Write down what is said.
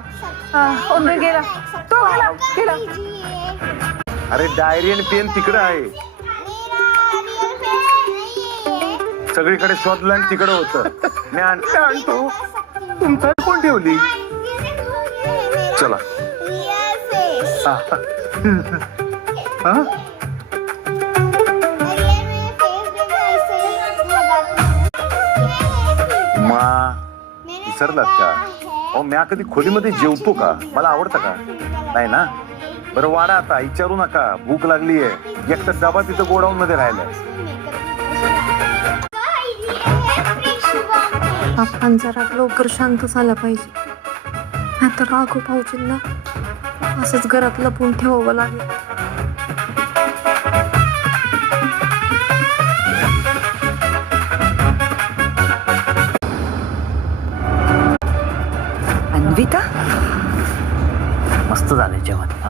तो गेला तो गेला गेला. अरे डायरी आणि पेन तिकडं आहे. सगळीकडे शोधलं आणि तिकडं होतं. मी आणतो. तुमचा कोण ठेवली? चला. हा? मा विसरलात का? अहो म्या कधी खोलीमध्ये जेवतो का? मला आवडतं का? नाही ना. बरं वाडा आता, विचारू नका. भूक लागली आहे. एक तर डबा तिथं गोडाऊन मध्ये राहिलाय. आपण जरा लवकर शांत झाला पाहिजे, नाहीतर राघव भाऊजींना असंच घरात लपून ठेवावं लागेल. अन्विता मस्त झालंय जेवण.